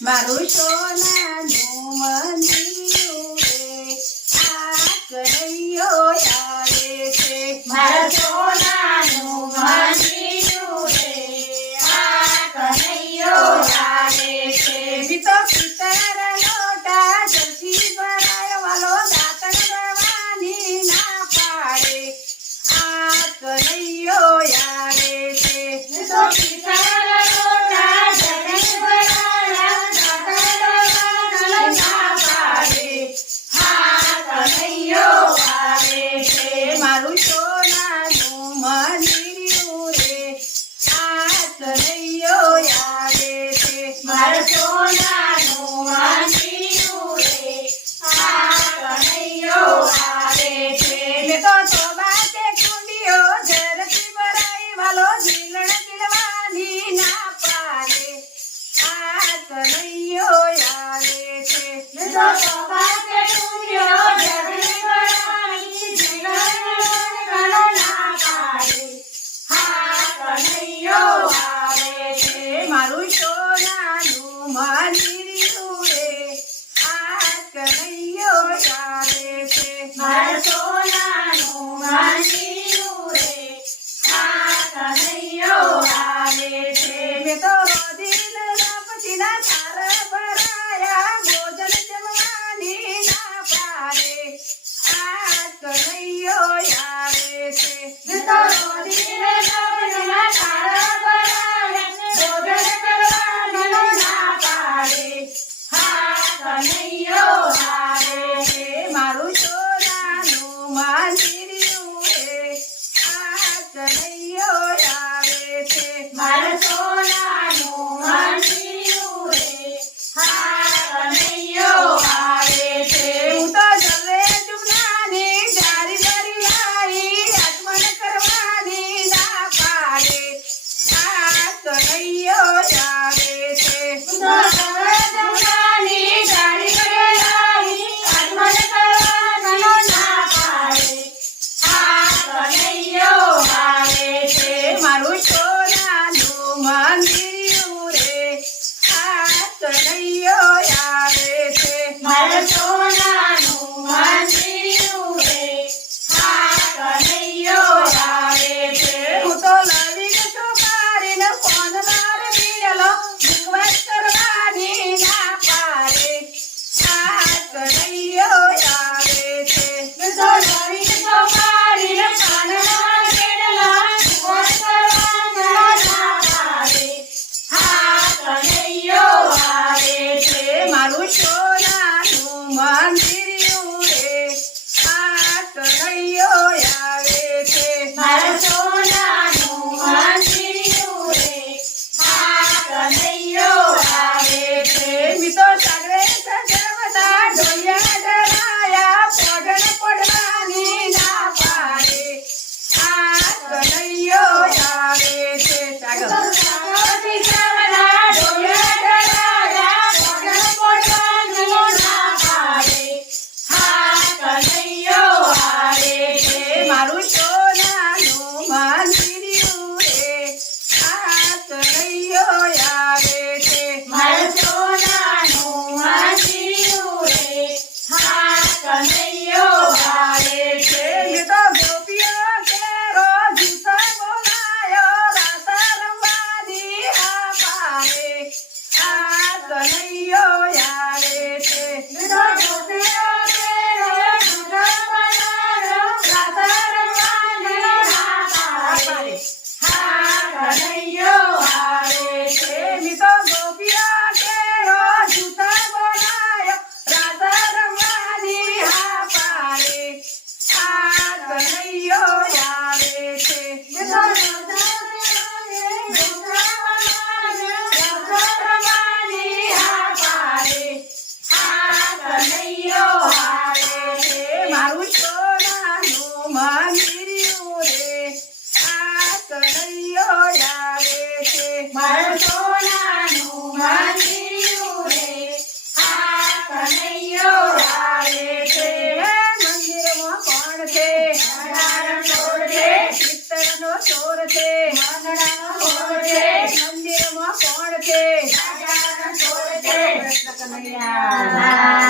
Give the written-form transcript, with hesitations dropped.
મારું સોનાનું મંદિર રે આ કનૈયો આવે છે મારા સોનાનું મંદિર રે આ કનૈયો આવે છે મી તો પિત્તળ લોટા જલથી ભરાય વાલો દાતણ ભવાની ના પાડે આ કનૈયો આવે છે મી તો પિત્તળ લોટા જલથી ભરાય દાતણ ના પાડે આ કનૈયો આવે છે મારું સોનાનું મંદિર રે આ કનૈયો આવે છે મારા સોનાનું મંદિર રે આ કનૈયો આવે છે મેં તો તોબા તે કુંડીઓ ઝરથી ભરાઈ વાલો ઝીલણ ઝીલવાની ના પાડે આ કનૈયો આવે છે મેં તો સભા કે કુંડિયો ઝરથી ભરાઈ ઝીલણ ના પાડે હા કનૈયો આવે છે મારું સોનાનું મંદિર રે આ કનૈયો આવે છે મારા સોનાનું મંદિર રે આ કનૈયો આવે છે મેં તો રોદીન રાપતીના તાર ભરાયા ભોજન જમવાની ના પાડે આ કનૈયો આવે છે મેં તો રોદીને રાપતીના તારા ભરાયા ભોજન કરવાનું ના પાડે હા કનૈયો આવે છે મારું સોનાનું મંદિર રે આ કનૈયો આવે છે મારા સોનાનું મંદિર રે હા કનૈયો આવે છે હું તો જલે જુમનાની જારી ભરી આવી આગમન કરવાની ના પાડે આ કનૈયો આવે છે હું તો જમવાની જાળી કરેલાઈ આગમન કરવાનું ના પાડે હા કનૈયો આવે છે મારું સોનાનું મંદિર રે આ કનૈયો આવે છે મારા સોનાનું મંદિર રે હા કનૈયો આવે છે હું તો લવીને છોકરીને ફોન માર પીડેલો મુખવાસ કરવાની ના પાડે આ કનૈયો આવે છે મેં તો નવીન ચોપાડીને પાનમાં કેળલા મોજ કરવાનું ના પાડે હા કનૈયો આવે છે મારું સોનાનું મંદિર રે આ કનૈયો આવે છે મારા સોનાનું મંદિર રે હા કનૈયો આવે છે મી તો સગડે સજવતા ઢોલિયા ડરાયા પોઢણ પડવાની ના પાડે આ કનૈયો આવે છે સાગર સગવતી ચાવડા ડોળિયા ડરાયા પગલ પડવાનું ના પાડે હા કનૈયો આવે છે મારું સોનાનું મંદિર રે આ કનૈયો આવે છે મારા સોનાનું મંદિર રે હા કનૈયો આવે છે મેં તો ગોપીઓ કેરો જૂતો બોલાયો રાસ રમવાની હા પાડે આ કનૈયો આવે છે મેં તો ગોપીઓ કેરો જૂતો બોલાયો રાસ રમવાનું ના પાડે હા કનૈયો આવે છે મી તો ગોપીઓ કેરો જૂતો બોલાયો રાસ રમવાની હા પાડે આ કનૈયો આવે છે મેં તો જૂતો બોલાયો રાસ રમવાની હા પાડે હા કનૈયો આવે છે મારું સોનાનું મંદિર રે આ કનૈયો આવે કનૈયા